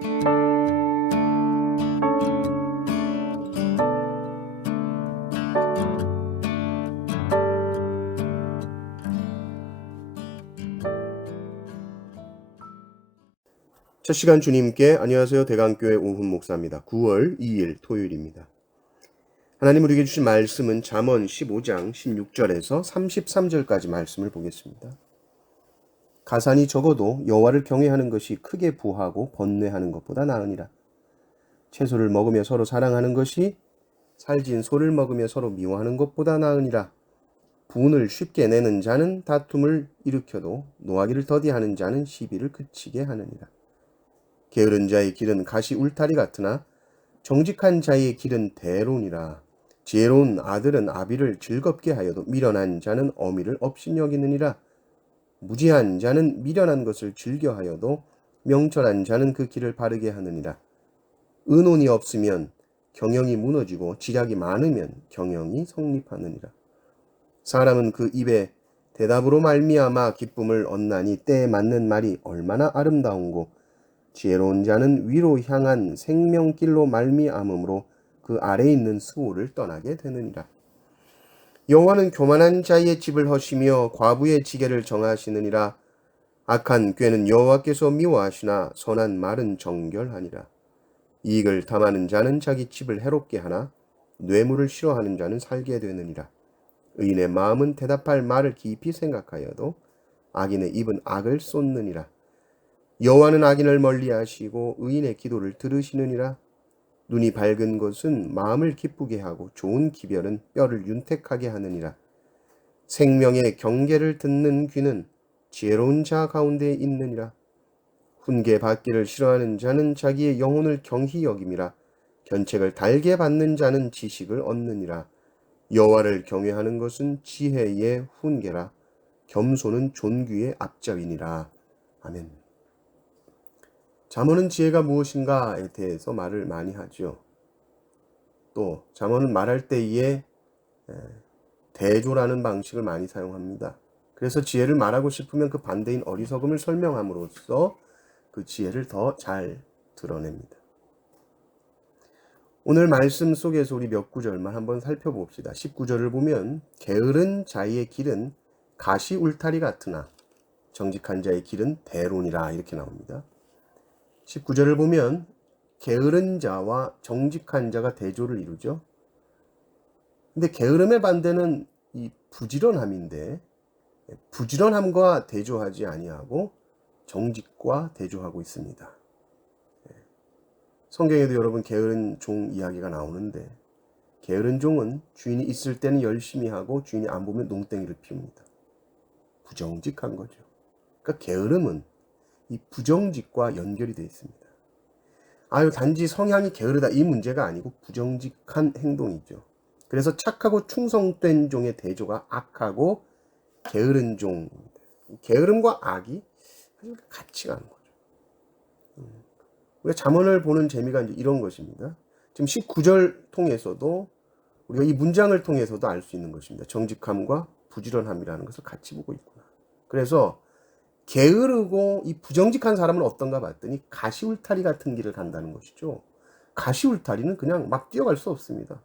첫 시간 주님께 안녕하세요. 대강교회 오훈 목사입니다. 9월 2일 토요일입니다. 하나님 우리에게 주신 말씀은 잠언 15장 16절에서 33절까지 말씀을 보겠습니다. 가산이 적어도 여호와를 경외하는 것이 크게 부하고 번뇌하는 것보다 나으니라. 채소를 먹으며 서로 사랑하는 것이 살진 소를 먹으며 서로 미워하는 것보다 나으니라. 분을 쉽게 내는 자는 다툼을 일으켜도 노하기를 더디하는 자는 시비를 그치게 하느니라. 게으른 자의 길은 가시 울타리 같으나 정직한 자의 길은 대론이라. 지혜로운 아들은 아비를 즐겁게 하여도 미련한 자는 어미를 업신여기느니라. 무지한 자는 미련한 것을 즐겨하여도 명철한 자는 그 길을 바르게 하느니라. 의논이 없으면 경영이 무너지고 지략이 많으면 경영이 성립하느니라. 사람은 그 입에 대답으로 말미암아 기쁨을 얻나니 때에 맞는 말이 얼마나 아름다운고 지혜로운 자는 위로 향한 생명길로 말미암음으로 그 아래에 있는 수호를 떠나게 되느니라. 여호와는 교만한 자의 집을 허시며 과부의 지게를 정하시느니라. 악한 꾀는 여호와께서 미워하시나 선한 말은 정결하니라. 이익을 탐하는 자는 자기 집을 해롭게 하나 뇌물을 싫어하는 자는 살게 되느니라. 의인의 마음은 대답할 말을 깊이 생각하여도 악인의 입은 악을 쏟느니라. 여호와는 악인을 멀리하시고 의인의 기도를 들으시느니라. 눈이 밝은 것은 마음을 기쁘게 하고 좋은 기별은 뼈를 윤택하게 하느니라. 생명의 경계를 듣는 귀는 지혜로운 자 가운데 있느니라. 훈계 받기를 싫어하는 자는 자기의 영혼을 경히 여김이라. 견책을 달게 받는 자는 지식을 얻느니라. 여호와를 경외하는 것은 지혜의 훈계라. 겸손은 존귀의 앞잡이니라. 아멘. 잠언은 지혜가 무엇인가에 대해서 말을 많이 하죠. 또 잠언은 말할 때에 대조라는 방식을 많이 사용합니다. 그래서 지혜를 말하고 싶으면 그 반대인 어리석음을 설명함으로써 그 지혜를 더 잘 드러냅니다. 오늘 말씀 속에서 우리 몇 구절만 한번 살펴봅시다. 19절을 보면 게으른 자의 길은 가시 울타리 같으나 정직한 자의 길은 대론이라 이렇게 나옵니다. 19절을 보면 게으른 자와 정직한 자가 대조를 이루죠. 근데 게으름의 반대는 이 부지런함인데 부지런함과 대조하지 아니하고 정직과 대조하고 있습니다. 성경에도 여러분 게으른 종 이야기가 나오는데 게으른 종은 주인이 있을 때는 열심히 하고 주인이 안 보면 농땡이를 피웁니다. 부정직한 거죠. 그러니까 게으름은 이 부정직과 연결이 되어 있습니다. 단지 성향이 게으르다 이 문제가 아니고 부정직한 행동이죠. 그래서 착하고 충성된 종의 대조가 악하고 게으른 종입니다. 게으름과 악이 같이 가는 거죠. 우리가 잠언을 보는 재미가 이제 이런 것입니다. 지금 19절 통해서도 우리가 이 문장을 통해서도 알 수 있는 것입니다. 정직함과 부지런함이라는 것을 같이 보고 있구나. 그래서 게으르고 이 부정직한 사람은 어떤가 봤더니 가시울타리 같은 길을 간다는 것이죠. 가시울타리는 그냥 막 뛰어갈 수 없습니다.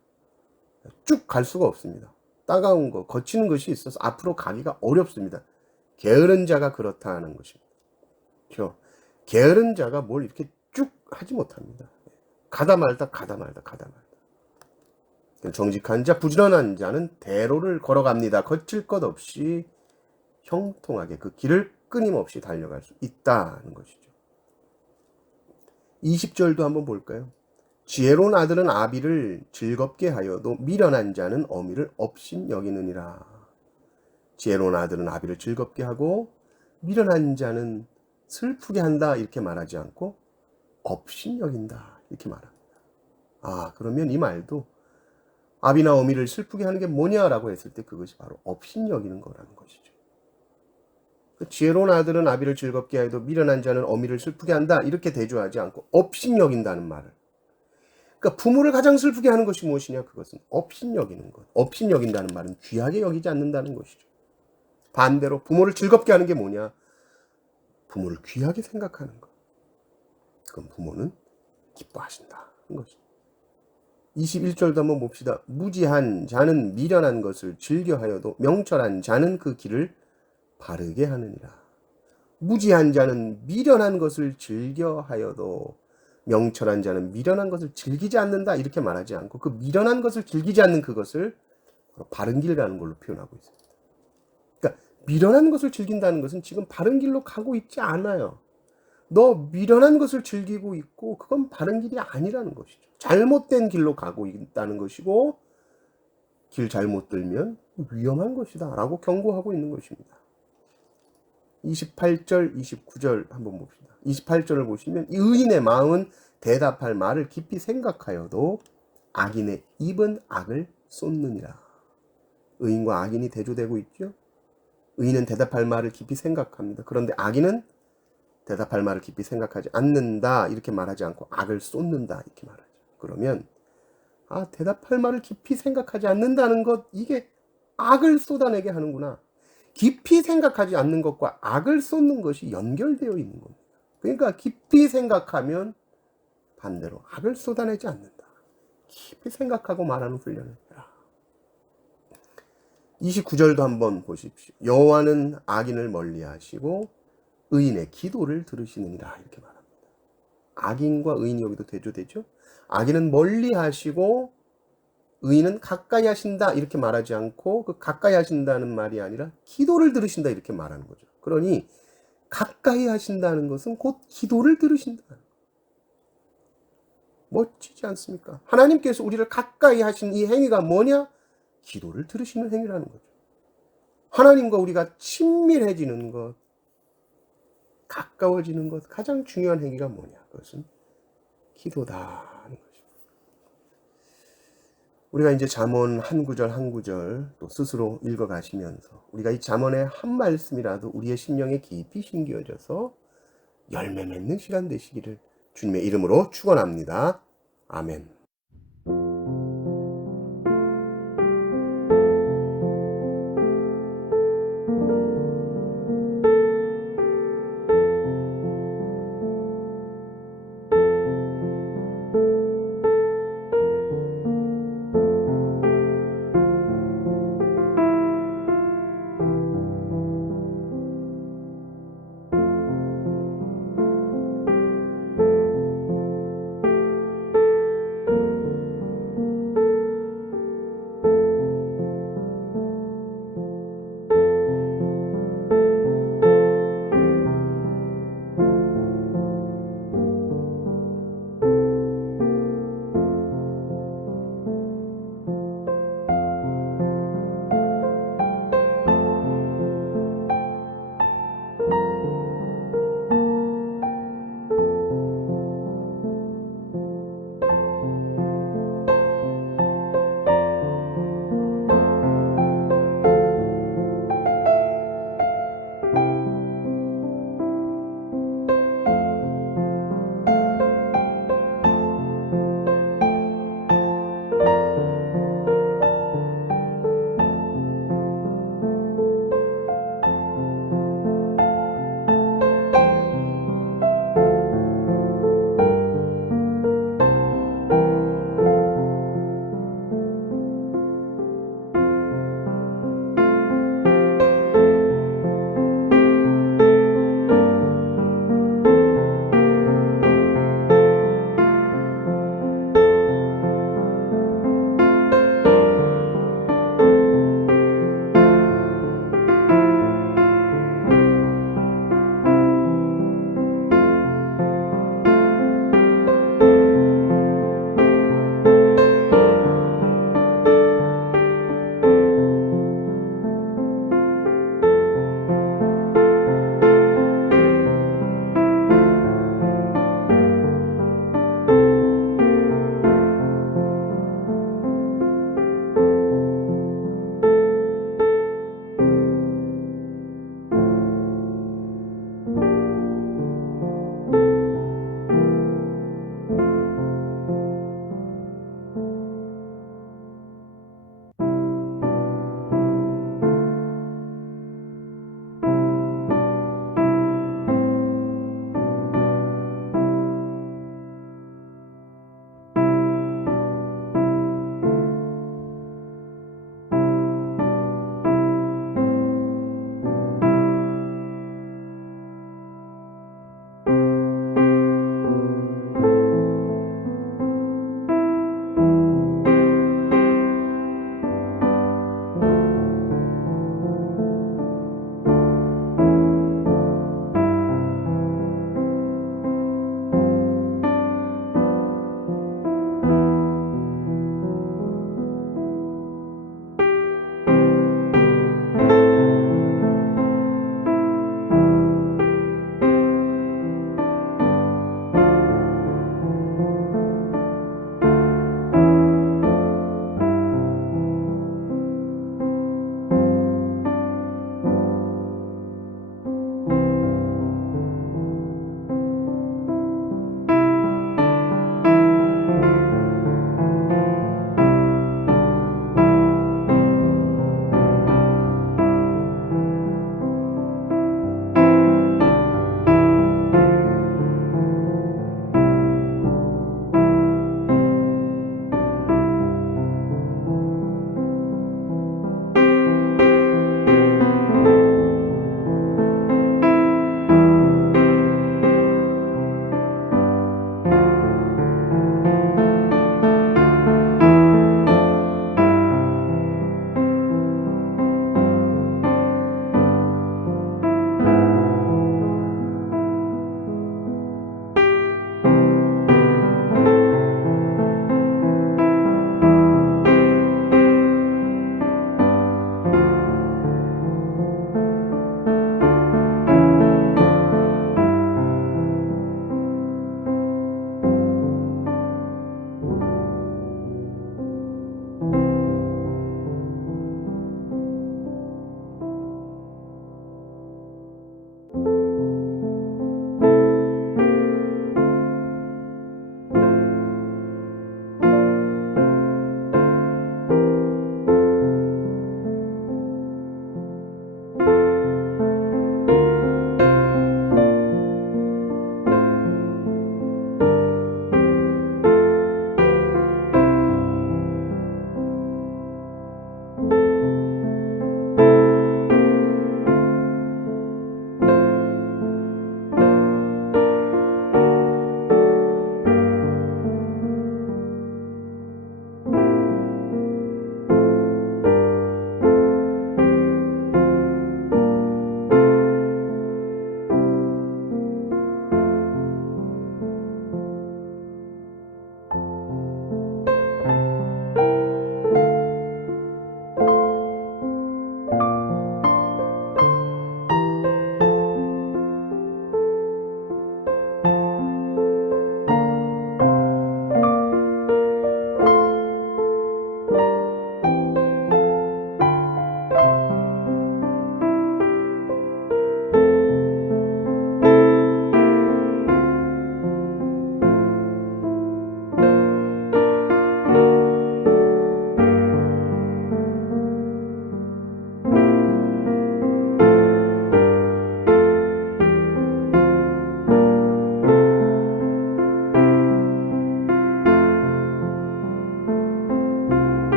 쭉 갈 수가 없습니다. 따가운 거, 거치는 것이 있어서 앞으로 가기가 어렵습니다. 게으른 자가 그렇다는 것입니다. 그렇죠? 게으른 자가 뭘 이렇게 쭉 하지 못합니다. 가다 말다. 정직한 자, 부지런한 자는 대로를 걸어갑니다. 거칠 것 없이 형통하게 그 길을 끊임없이 달려갈 수 있다는 것이죠. 20절도 한번 볼까요? 지혜로운 아들은 아비를 즐겁게 하여도 미련한 자는 어미를 업신여기느니라. 지혜로운 아들은 아비를 즐겁게 하고 미련한 자는 슬프게 한다 이렇게 말하지 않고 업신여긴다 이렇게 말합니다. 그러면 이 말도 아비나 어미를 슬프게 하는 게 뭐냐라고 했을 때 그것이 바로 업신여기는 거라는 것이죠. 지혜로운 아들은 아비를 즐겁게 해도 미련한 자는 어미를 슬프게 한다 이렇게 대조하지 않고 업신여긴다는 말을. 그러니까 부모를 가장 슬프게 하는 것이 무엇이냐? 그것은 업신여기는 것. 업신여긴다는 말은 귀하게 여기지 않는다는 것이죠. 반대로 부모를 즐겁게 하는 게 뭐냐? 부모를 귀하게 생각하는 것. 그럼 부모는 기뻐하신다 한 것입니다. 21절도 한번 봅시다. 무지한 자는 미련한 것을 즐겨하여도 명철한 자는 그 길을 바르게 하느니라. 무지한 자는 미련한 것을 즐겨하여도 명철한 자는 미련한 것을 즐기지 않는다 이렇게 말하지 않고 그 미련한 것을 즐기지 않는 그것을 바른 길이라는 걸로 표현하고 있습니다. 그러니까 미련한 것을 즐긴다는 것은 지금 바른 길로 가고 있지 않아요. 너 미련한 것을 즐기고 있고 그건 바른 길이 아니라는 것이죠. 잘못된 길로 가고 있다는 것이고 길 잘못 들면 위험한 것이다 라고 경고하고 있는 것입니다. 28절 29절 한번 봅시다. 28절을 보시면 이 의인의 마음은 대답할 말을 깊이 생각하여도 악인의 입은 악을 쏟느니라. 의인과 악인이 대조되고 있죠. 의인은 대답할 말을 깊이 생각합니다. 그런데 악인은 대답할 말을 깊이 생각하지 않는다 이렇게 말하지 않고 악을 쏟는다 이렇게 말하죠. 그러면 대답할 말을 깊이 생각하지 않는다는 것 이게 악을 쏟아내게 하는구나. 깊이 생각하지 않는 것과 악을 쏟는 것이 연결되어 있는 겁니다. 그러니까 깊이 생각하면 반대로 악을 쏟아내지 않는다. 깊이 생각하고 말하는 훈련을 해라. 29절도 한번 보십시오. 여호와는 악인을 멀리하시고 의인의 기도를 들으시느니라 이렇게 말합니다. 악인과 의인이 여기도 대조되죠. 악인은 멀리하시고 의인은 가까이 하신다 이렇게 말하지 않고 그 가까이 하신다는 말이 아니라 기도를 들으신다 이렇게 말하는 거죠. 그러니 가까이 하신다는 것은 곧 기도를 들으신다. 멋지지 않습니까? 하나님께서 우리를 가까이 하신 이 행위가 뭐냐? 기도를 들으시는 행위라는 거죠. 하나님과 우리가 친밀해지는 것, 가까워지는 것, 가장 중요한 행위가 뭐냐? 그것은 기도다 하는 것입니다. 우리가 이제 잠언 한 구절 한 구절 또 스스로 읽어가시면서 우리가 이 잠언의 한 말씀이라도 우리의 심령에 깊이 심겨져서 열매 맺는 시간 되시기를 주님의 이름으로 축원합니다. 아멘.